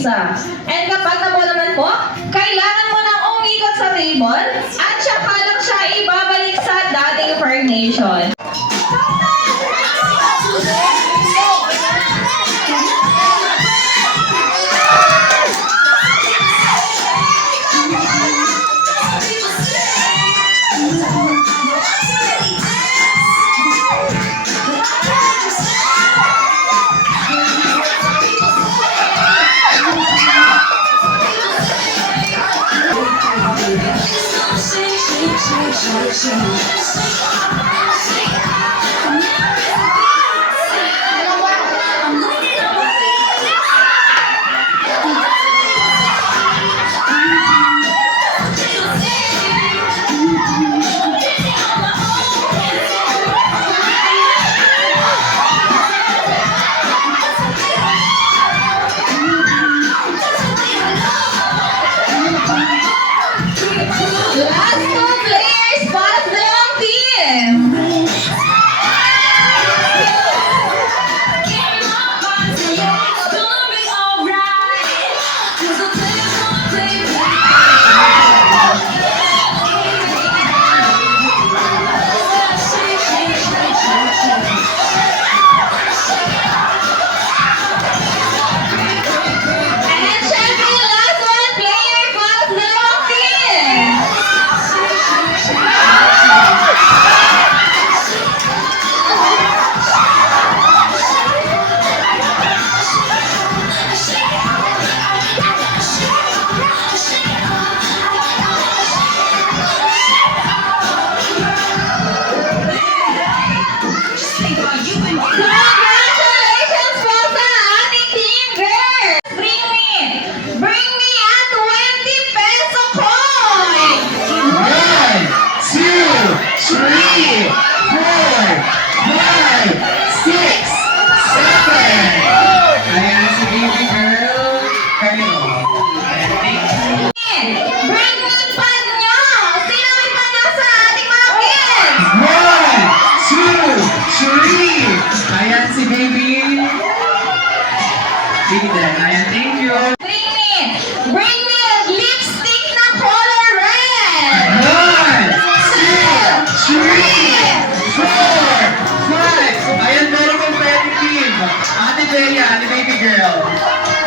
isa. And kapag nabuo naman po, kailangan mo nang umikot sa table at saka lang siya ibabalik sa dating formation.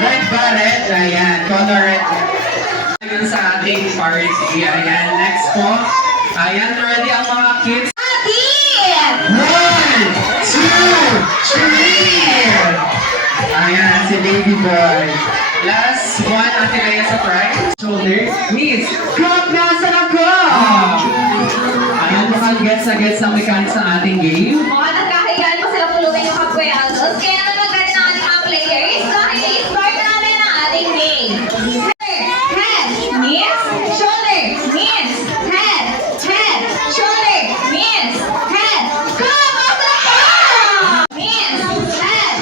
Red Barret, ayan, color red. Ayan sa ating party, ayan, next po. Ayan, ready ang mga kids. 1, 2, 3! Ayan, si baby boy. Last one, Ate Lea sa prize. Shoulder, knees. Crop, nasan ako? Ayan, mukhang gets na mechanics ng ating game. Mukhang nagkakayaan mo sila pulungin yung Kapwe Aldos. Kaya naman gano'n ang ating mga players. Dahil i-start na namin ang ating game. Head, knees, shoulder, knees, head, shoulder, knees, head. Come on, knees, head,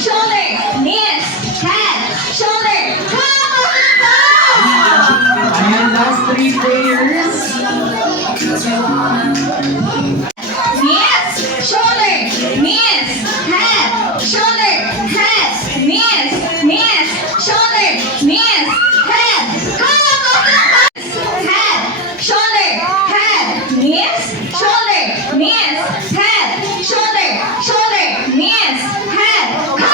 shoulder, knees, head, shoulder. Come on, Ayan, last 3 players. knees, shoulder, knees, head, shoulder, head, knees, shoulder, knees, head. Come on, head, shoulder, head, knees, shoulder, knees, head, shoulder, knees, head. Come on.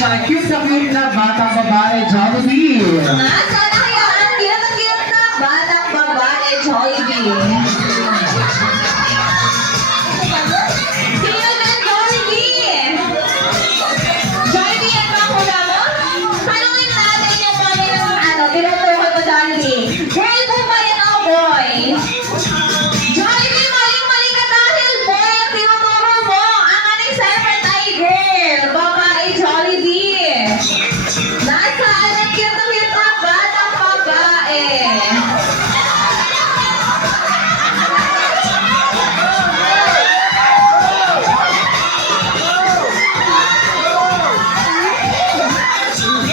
siya. Cute na batang babae, Jollibee. Nasaan na kaya ang cute na batang babae, Jollibee? Sino na Jollibee? Jollibee, yan ba ang hula mo? Tanungin natin yung mami ng tinutukoy mo, Jollibee. Girl po ba yan o boy? Jollibee, mali ka dahil boy ang tinuturo mo. Ang ating celebrant ay girl, babae Jollibee. Nasaan ang cute na batang babae?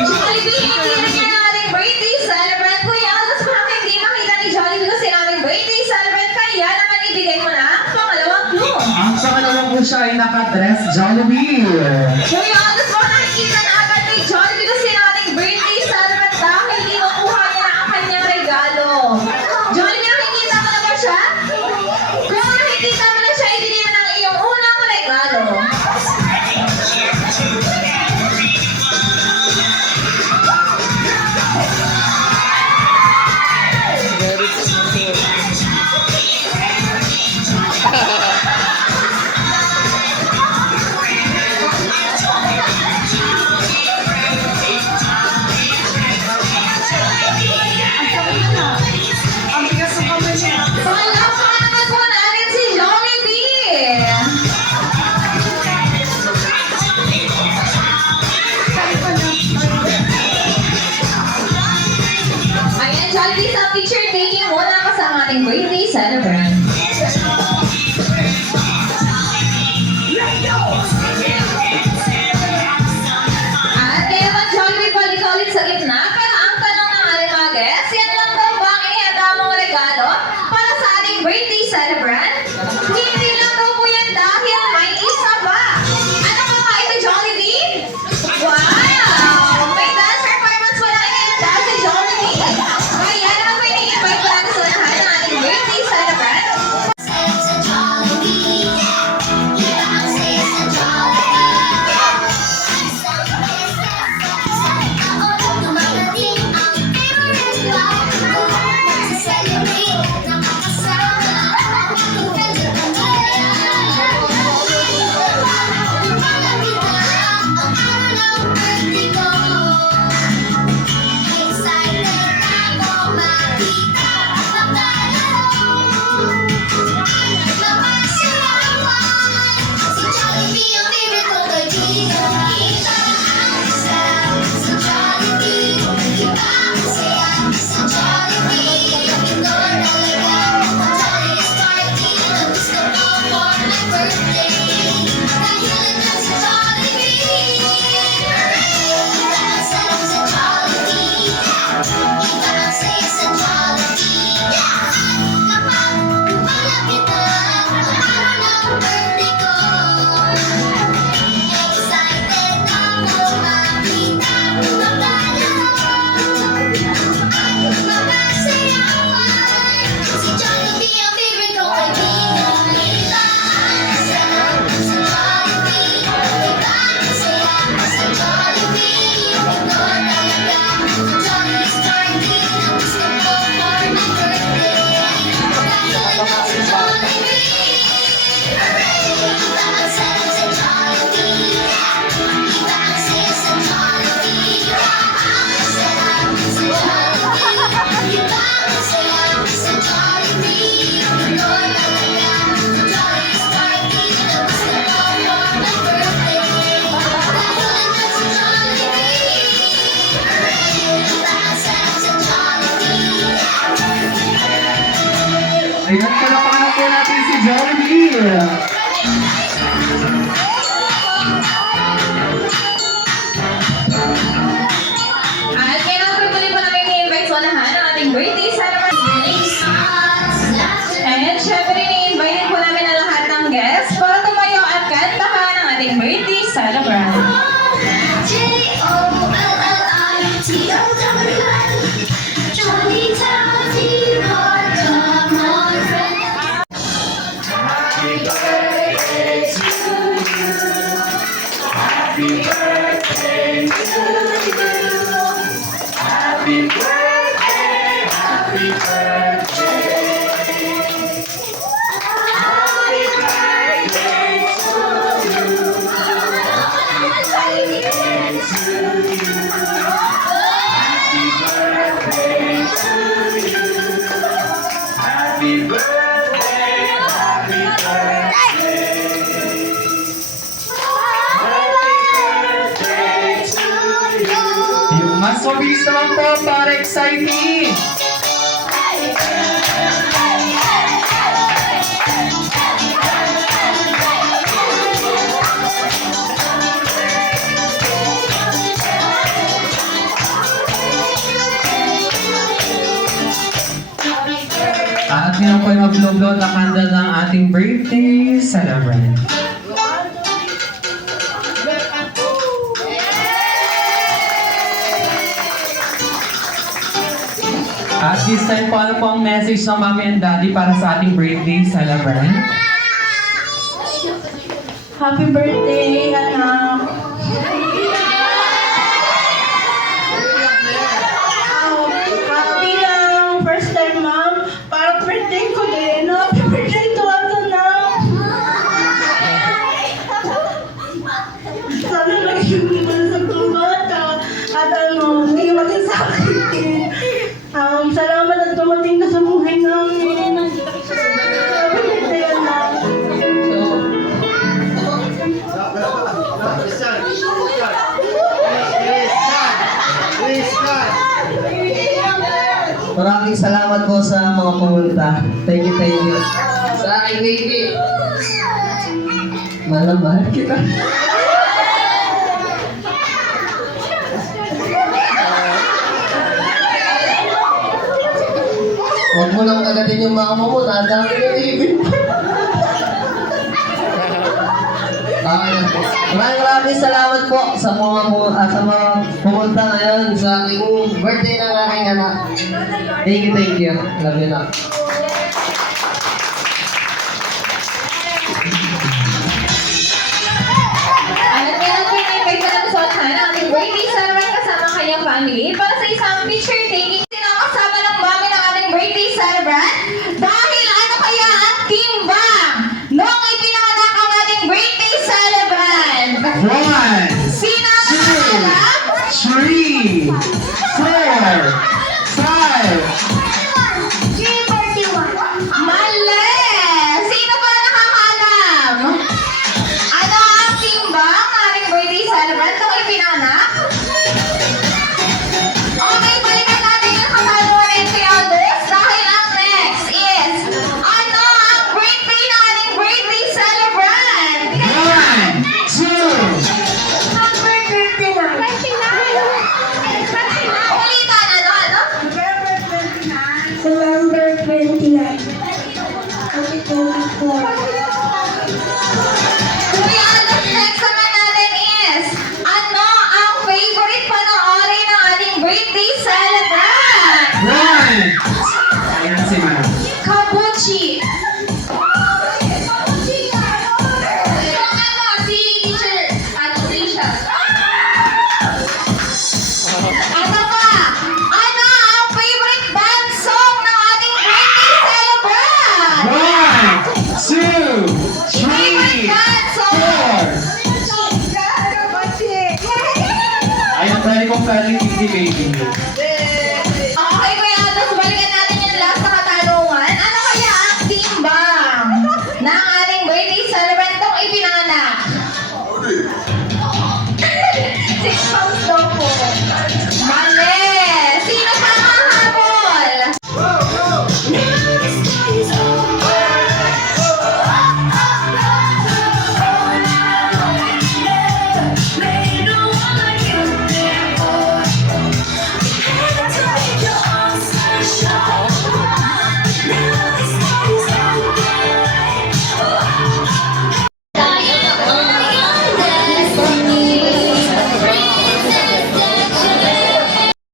Jollibee, hindi rin yan ang ating birthday celebrant. Kuya, alas baka hindi makita ni Jollibee kasi namin birthday celebrant. Kaya naman ibigay mo na ang pangalawang clue. Ang pangalawang po siya ay nakadress, Jollibee. Kuya, alas baka nakikita na agad ni Jollibee kasi nating birthday celebrant dahil kinukuha niya na ang kanyang regalo. Jollibee, nakikita mo na ba siya? Kung nakikita mo na siya, ibigay mo na ang iyong unang regalo. Palakpakan naman po natin si Jollibee! Ayan, Jollibee, sa picture taking muna kasama ating birthday celebrant. At kaya naman, Jollibee, balik ka ulit sa gitna. Pero ang tanong ng ating mga guests, yan lang daw ba ang ihanda mong regalo para sa ating birthday celebrant? Hindi lang daw po yan dahil may isa pa. Ano ba nga ito, Jollibee? Wow! May dance performance pala ihanda si Jollibee. Kaya naman may ni-invite ko natin sa lahat ng ating birthday celebrant. Ayan, palakpakan po natin si Jollibee. At kaya naman puli po namin i-invite sa lahat ng ating birthday celebrant. And syempre, i-invite po namin ang lahat ng guests para tumayo at kantahan ang ating birthday celebrant. Happy birthday Happy birthday, happy birthday. Happy birthday to you. Happy birthday to you. Happy birthday to you. Happy birthday, happy birthday. Yung mas mabilis naman po para exciting! At ngayon po yung mag-blow na candle ng ating birthday celebrant. At this time po, ano po ang message ng mommy and daddy para sa ating birthday celebrant? Happy birthday, anak! Bilang first time mom, parang birthday ko din. Happy birthday to us, anak! Sana nag-iwan mo sa bata. At hindi matin sa akin. Salamat at tumating ka sa buhay namin. Happy birthday, anak! Maraming salamat po sa mga pumunta. Thank you, thank you. Sa aking baby. Mahal kita. Huwag mo lang kagatin yung mama mo, nadami na ibig. Maraming salamat po sa mga pumunta ngayon sa aking birthday ng aking anak. Thank you. Love you na. At ngayon po in-invite ko ng Sothan ang ating birthday celebrant kasama ang kanyang family para sa isang picture taking. Sino ang kasama ng mami ng ating birthday celebrant? Dahil ano kaya ang timbang noong ipinanganak ang ating birthday celebrant? 1, Sino ang nakakalap? 3, 4, 5. Mali! Sino pa ang nakakaalam? Ano ang timbang ng ating birthday celebrant noong ipinanganak? Okay, balikan natin yung kamaluan and elders dahil ang next is ano ang birthday ng ating birthday celebrant? 1, 2. Number 39. Ulitan, ano? Sa number 29. Happy 24. Kuya Aldos, next naman natin is ano ang favorite panoorin ng ating birthday celebrant? 1. Ayan si ma'am. Kabuchi. Si teacher, Tricia. Ano pa? Ano ang favorite band song ng ating birthday celebrant? 1, 2, 3, Favorite band song? 4. Ayan, pwede kong pwedeng hindi baby.